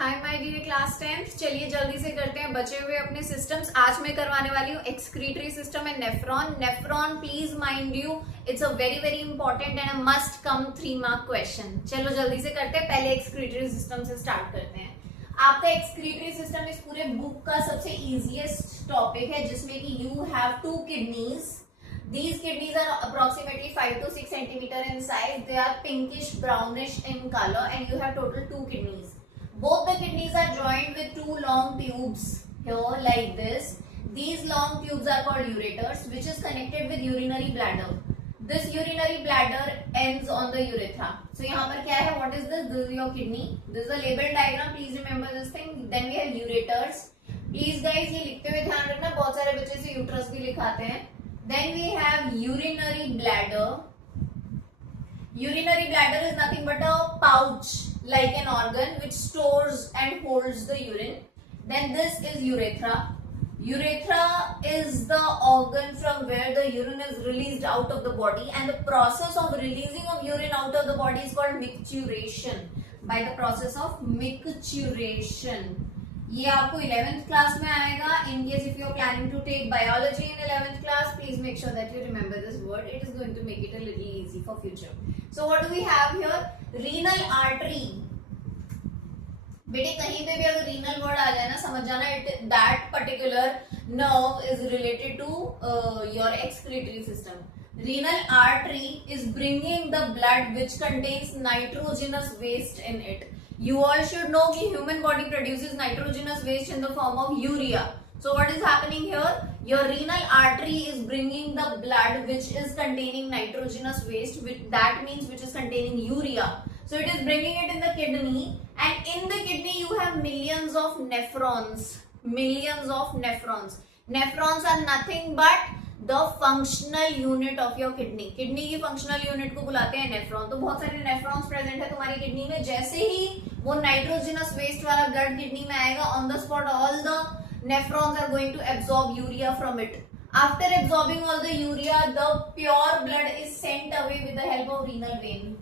Hi my dear class 10th। चलिए जल्दी से करते हैं बचे हुए अपने सिस्टम्स। आज मैं करवाने वाली हूँ excretory system and nephron. Nephron please mind you it's a very very important and must come 3 mark question. चलो जल्दी से करते हैं। पहले एक्सक्रीटरी सिस्टम से स्टार्ट करते हैं। आपका एक्सक्रीटरी सिस्टम इस पूरे बुक का सबसे इजिएस्ट टॉपिक है, जिसमें कि you have 2 kidneys. These kidneys are approximately 5 to 6 centimeter in size. They are pinkish brownish in color and you have total 2 kidneys. Both the kidneys are joined with 2 long tubes here like this. These long tubes are called ureters, which is connected with urinary bladder. This urinary bladder ends on the urethra. So यहाँ पर क्या है? What is this? This is your kidney. This is a label diagram. Please remember this thing. Then we have ureters. Please guys ये लिखते हुए ध्यान रखना, बहुत सारे बच्चे से यूट्रस भी लिखाते हैं. Then we have urinary bladder. Urinary bladder is nothing but a pouch like an organ which stores and holds the urine. Then this is urethra. Urethra is the organ from where the urine is released out of the body, and the process of releasing of urine out of the body is called micturition. By the process of micturition. ये आपको 11th class में आएगा. In case if you are planning to take biology in 11th class, please make sure that you remember this word. It is going to make it a little easy for future. So what do we have here? Renal artery. बेटे कहीं पे भी अगर renal word आ जाए ना, समझ जाना that particular nerve is related to your excretory system. Renal artery is bringing the blood which contains nitrogenous waste in it. You all should know that human body produces nitrogenous waste in the form of urea. So what is happening here? Your renal artery is bringing the blood which is containing nitrogenous waste, that means which is containing urea. So it is bringing it in the kidney, and in the kidney you have millions of nephrons. Millions of nephrons. Nephrons are nothing but the functional unit of your kidney. Kidney की functional unit को बुलाते हैं nephron. तो बहुत सारे nephrons present है तुम्हारी kidney में. जैसे ही वो नाइट्रोजनस वेस्ट वाला ब्लड किडनी में आएगा, on the spot all the nephrons are going to absorb urea from it. After absorbing all the urea, the pure blood is sent away with the help of renal vein.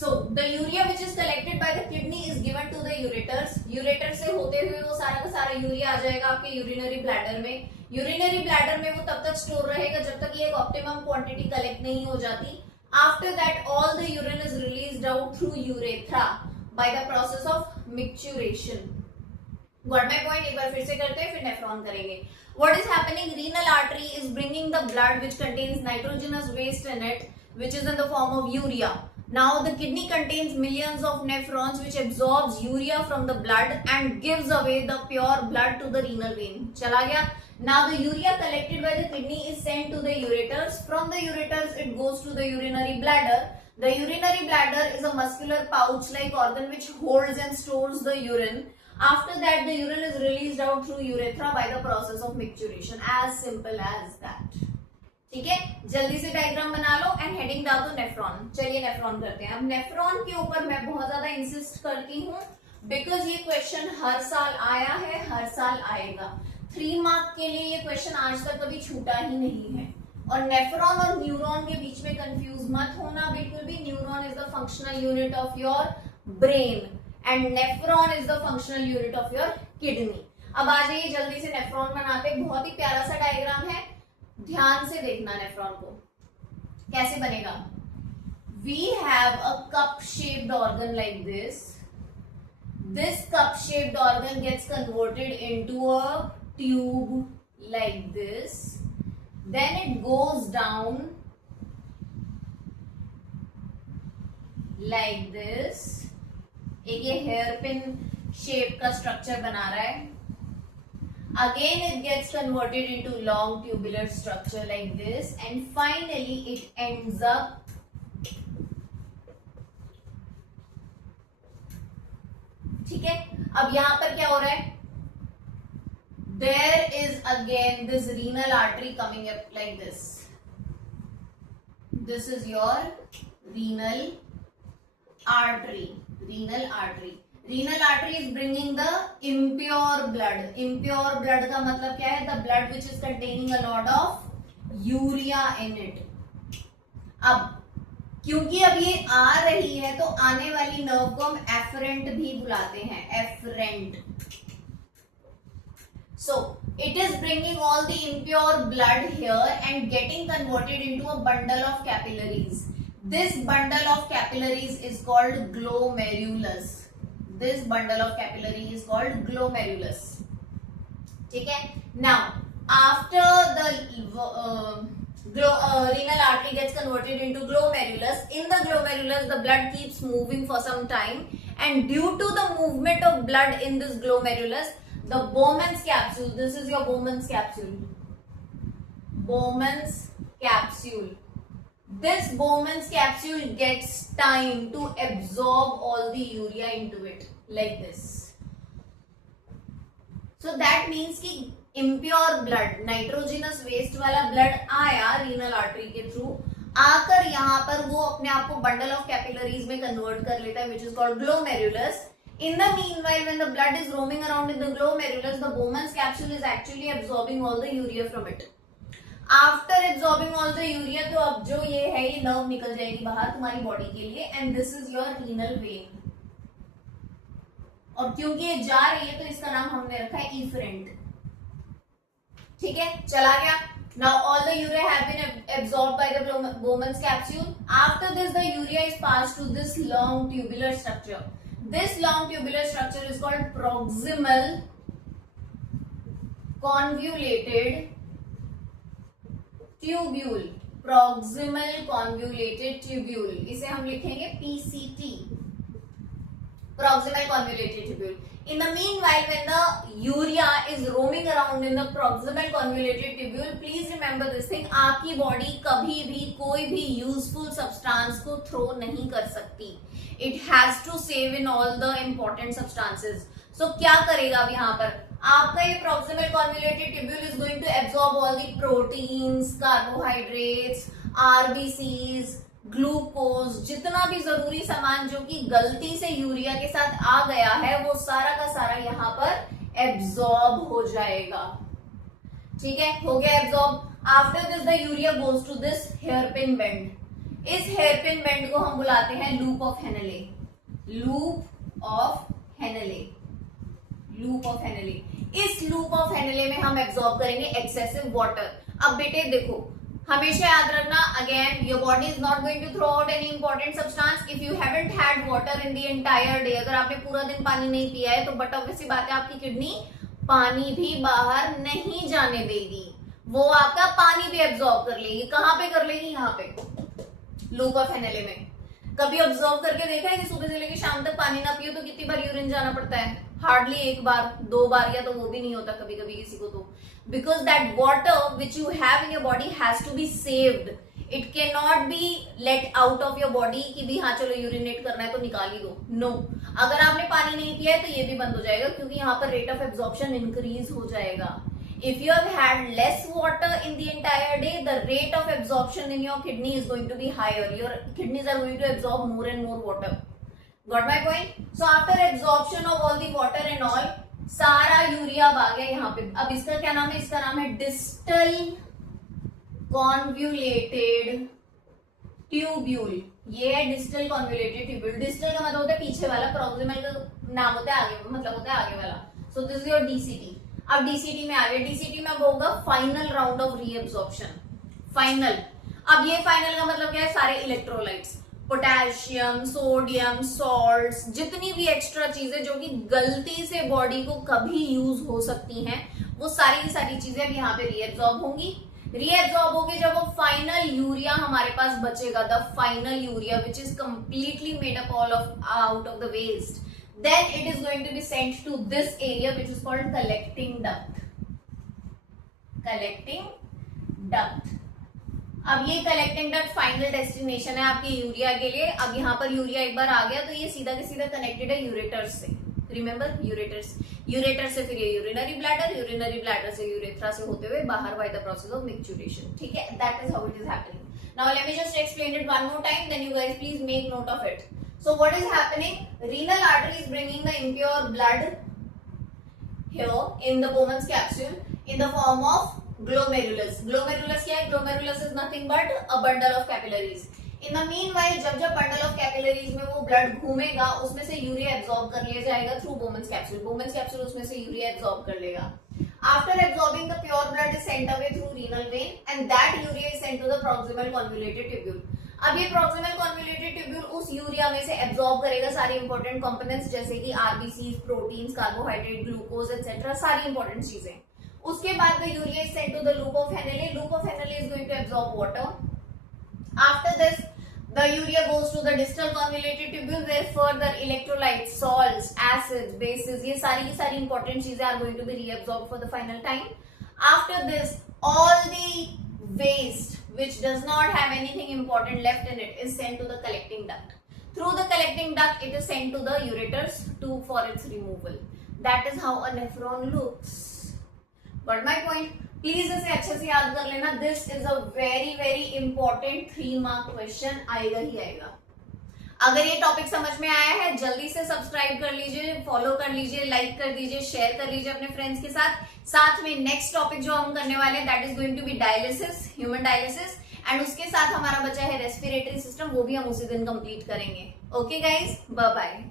So the urea which is collected by the kidney is given to the ureters. Ureters से होते हुए वो सारा का सारा urea आ जाएगा आपके urinary bladder में. यूरिनरी ब्लैडर में वो तब तक स्टोर रहेगा जब तक ये एक ऑप्टिमम क्वांटिटी कलेक्ट नहीं हो जाती. After that, all the urine is released out through urethra by the process of micturition. Got my point? एक बार फिर से करते हैं, फिर नेफ्रॉन करेंगे. What is happening? Renal artery is bringing the blood which contains nitrogenous waste in it, which is in the form of urea. Now the kidney contains millions of nephrons which absorbs urea from the blood and gives away the pure blood to the renal vein. चला गया. Now the urea collected by the kidney is sent to the ureters. From the ureters it goes to the urinary bladder. The urinary bladder is a muscular pouch-like organ which holds and stores the urine. After that the urine is released out through urethra by the process of micturition. As simple as that. ठीक है, जल्दी से diagram बना लो and heading डाल दो nephron. चलिए nephron करते हैं. अब नेफ्रॉन के ऊपर मैं बहुत ज्यादा इंसिस्ट करती हूँ बिकॉज ये क्वेश्चन हर साल आया है, हर साल आएगा. 3 मार्क के लिए ये क्वेश्चन आज तक कभी छूटा ही नहीं है. और नेफ्रॉन और न्यूरॉन के बीच में कंफ्यूज मत होना बिल्कुल भी. Neuron is the functional unit of your brain and nephron is the functional unit of your kidney. अब आ जाइए जल्दी से नेफ्रॉन बनाते. बहुत ही प्यारा सा डायग्राम है, ध्यान से देखना. नेफ्रॉन को कैसे बनेगा? We have a cup shaped organ like this. This cup shaped organ gets converted into a tube like this. Then it goes down like this. एक ये हेयर पिन शेप का स्ट्रक्चर बना रहा है. Again it gets converted into long tubular structure like this, and finally it ends up ठीक है. अब यहां पर क्या हो रहा है? There is again this renal artery coming up like this. This is your renal artery. Renal artery. Renal artery is bringing the impure blood. Impure blood का मतलब क्या है? The blood which is containing a lot of urea in it. अब क्योंकि अब ये आ रही है तो आने वाली नर्व को हम एफरेंट भी बुलाते हैं, efferent. So it is bringing all the impure blood here and getting converted into a bundle of capillaries. This bundle of capillaries is called glomerulus. This bundle of capillary is called glomerulus. ठीक है. Now after the renal artery gets converted into glomerulus, in the glomerulus the blood keeps moving for some time, and due to the movement of blood in this glomerulus, the Bowman's capsule, this is your Bowman's capsule. Bowman's capsule. This Bowman's capsule gets time to absorb all the urea into it, like this. So that means कि impure blood, nitrogenous waste वाला blood आया renal artery के through, आकर यहाँ पर वो अपने आप को bundle of capillaries में convert कर लेता है, which is called glomerulus. In the meanwhile, when the blood is roaming around in the glomerulus, the Bowman's capsule is actually absorbing all the urea from it. After absorbing all the urea, तो अब जो ये है ये nerve निकल जाएगी बाहर तुम्हारी body के लिए, and this is your renal vein. और क्योंकि ये जा रही है तो इसका नाम हमने रखा है efferent. ठीक है, चला गया. Now all the urea have been absorbed by the Bowman's capsule. After this, the urea is passed to this long tubular structure. This long tubular structure is called proximal convoluted tubule. Proximal convoluted tubule. इसे हम लिखेंगे PCT. Proximal convoluted tubule. In the meanwhile, when the urea is roaming around in the proximal convoluted tubule, please remember this thing. आपकी body कभी भी कोई भी useful substance को throw नहीं कर सकती. It has to save in all the important substances. So क्या करेगा अब यहाँ पर? आपका ये proximal convoluted tubule is going to absorb all the proteins, carbohydrates, RBCs, glucose, जितना भी जरूरी सामान जो कि गलती से यूरिया के साथ आ गया है वो सारा का सारा यहाँ पर एब्जॉर्ब हो जाएगा. ठीक है, हो गया absorb. After this the urea goes to this hairpin bend. इस हेयरपिन बेंड को हम बुलाते हैं loop of Henle. Loop of Henle. Loop of Henle. इस लूप ऑफ हेनले में हम एब्जॉर्ब करेंगे एक्सेसिव वाटर. अब बेटे देखो, हमेशा याद रखना, again your body is not going to throw out any important substance if you haven't had water in the entire day. अगर आपने पूरा दिन पानी नहीं पिया है तो बट ऑब्वियस सी बात है आपकी किडनी पानी भी बाहर नहीं जाने देगी. वो आपका पानी भी एब्जॉर्ब कर लेगी. कहाँ पे कर लेगी? यहाँ पे लूप ऑफ हेनले में. कभी ऑब्जर्व करके देखा है कि सुबह से लेकर शाम तक पानी ना पियो तो कितनी बार यूरिन जाना पड़ता है? हार्डली एक बार, दो बार, या तो वो भी नहीं होता कभी कभी किसी को. तो because that water which you have in your body has to be saved. It cannot be let out of your body कि भी हाँ चलो यूरिनेट करना है तो निकाल ही दो. No. अगर आपने पानी नहीं पिया है तो ये भी बंद हो जाएगा क्योंकि यहाँ पर रेट ऑफ एब्जॉर्प्शन इंक्रीज हो जाएगा. If you have had less water in the entire day, the rate of absorption in your kidney is going to be higher. Your kidneys are going to absorb more and more water. Got my point? So after absorption of all the water and all, सारा urea आ गया यहाँ पे. अब इसका क्या नाम है? इसका नाम है डिस्टल कॉन्व्यूलेटेड ट्यूब्यूल. ये है डिस्टल कॉन्व्यूलेटेड ट्यूब्यूल. डिस्टल का मतलब होता है पीछे वाला, प्रॉक्सिमल का नाम होता है आगे, मतलब होता है आगे वाला. So this is your DCT. अब डीसीटी में आ गया. डीसीटी में अब होगा final round of reabsorption. Final. अब ये फाइनल का मतलब क्या है? सारे इलेक्ट्रोलाइट्स, पोटेशियम, सोडियम, सॉल्ट्स, जितनी भी एक्स्ट्रा चीजें जो कि गलती से बॉडी को कभी यूज हो सकती हैं, वो सारी की सारी चीजें अब यहाँ पे रीएब्सॉर्ब होंगी. रीएब्सॉर्ब होगी जब वो फाइनल यूरिया हमारे पास बचेगा, the final urea which is completely made up all of out of the waste. Then it is going to be sent to this area which is called collecting duct. Collecting duct. अब ये collecting duct final destination है आपके urea के लिए. अब यहाँ पर urea एक बार आ गया तो ये सीधा के सीधा कनेक्टेड है यूरेटर्स से. Remember, ureters. यूरेटर से फिर ये यूरिनरी ब्लैडर, यूरिनरी ब्लैडर से यूरेथ्रा से होते हुए बाहर by the process of micturition. ठीक है, that is how it is happening. Now let me just explain it one more time, then you guys please make note of it. So what is happening? Renal artery is bringing the impure blood here in the Bowman's capsule in the form of glomerulus. Glomerulus क्या है? Glomerulus is nothing but a bundle of capillaries. In the meanwhile जब जब bundle of capillaries में वो blood घूमेगा उसमें से urea absorb कर लिया जाएगा through Bowman's capsule. Bowman's capsule उसमें से यूरिया एब्जॉर्ब कर लेगा। After absorbing the pure blood is sent away through renal vein and that urea is sent to the proximal convoluted tubule. अब ये प्रॉक्सिमल कॉन्वोल्यूटेड ट्यूब्यूल उस urea में से absorb करेगा सारे इंपॉर्टेंट कंपोनेंट्स जैसे कि RBC, proteins, carbohydrate, glucose etcetera, सारी इंपॉर्टेंट चीजें। उसके बाद the urea is sent to the loop of हेनेले। Loop of Henle is going to absorb water. After this the urea goes to the distal convoluted tubule where further electrolytes, salts, acids, bases, ये सारी की सारी important चीजें are going to be reabsorbed for the final time. After this, all the waste which does not have anything important left in it is sent to the collecting duct. Through the collecting duct, it is sent to the ureters for its removal. That is how a nephron looks. Got my point? Please इसे अच्छे से याद कर लेना। This is a very very important 3 mark question, आएगा ही आएगा। अगर ये टॉपिक समझ में आया है जल्दी से सब्सक्राइब कर लीजिए, फॉलो कर लीजिए, लाइक कर दीजिए, शेयर कर लीजिए अपने फ्रेंड्स के साथ। साथ में नेक्स्ट टॉपिक जो हम करने वाले हैं that is going to be dialysis, human dialysis, and उसके साथ हमारा बचा है रेस्पिरेटरी सिस्टम, वो भी हम उसी दिन कंप्लीट करेंगे। Okay guys, bye bye.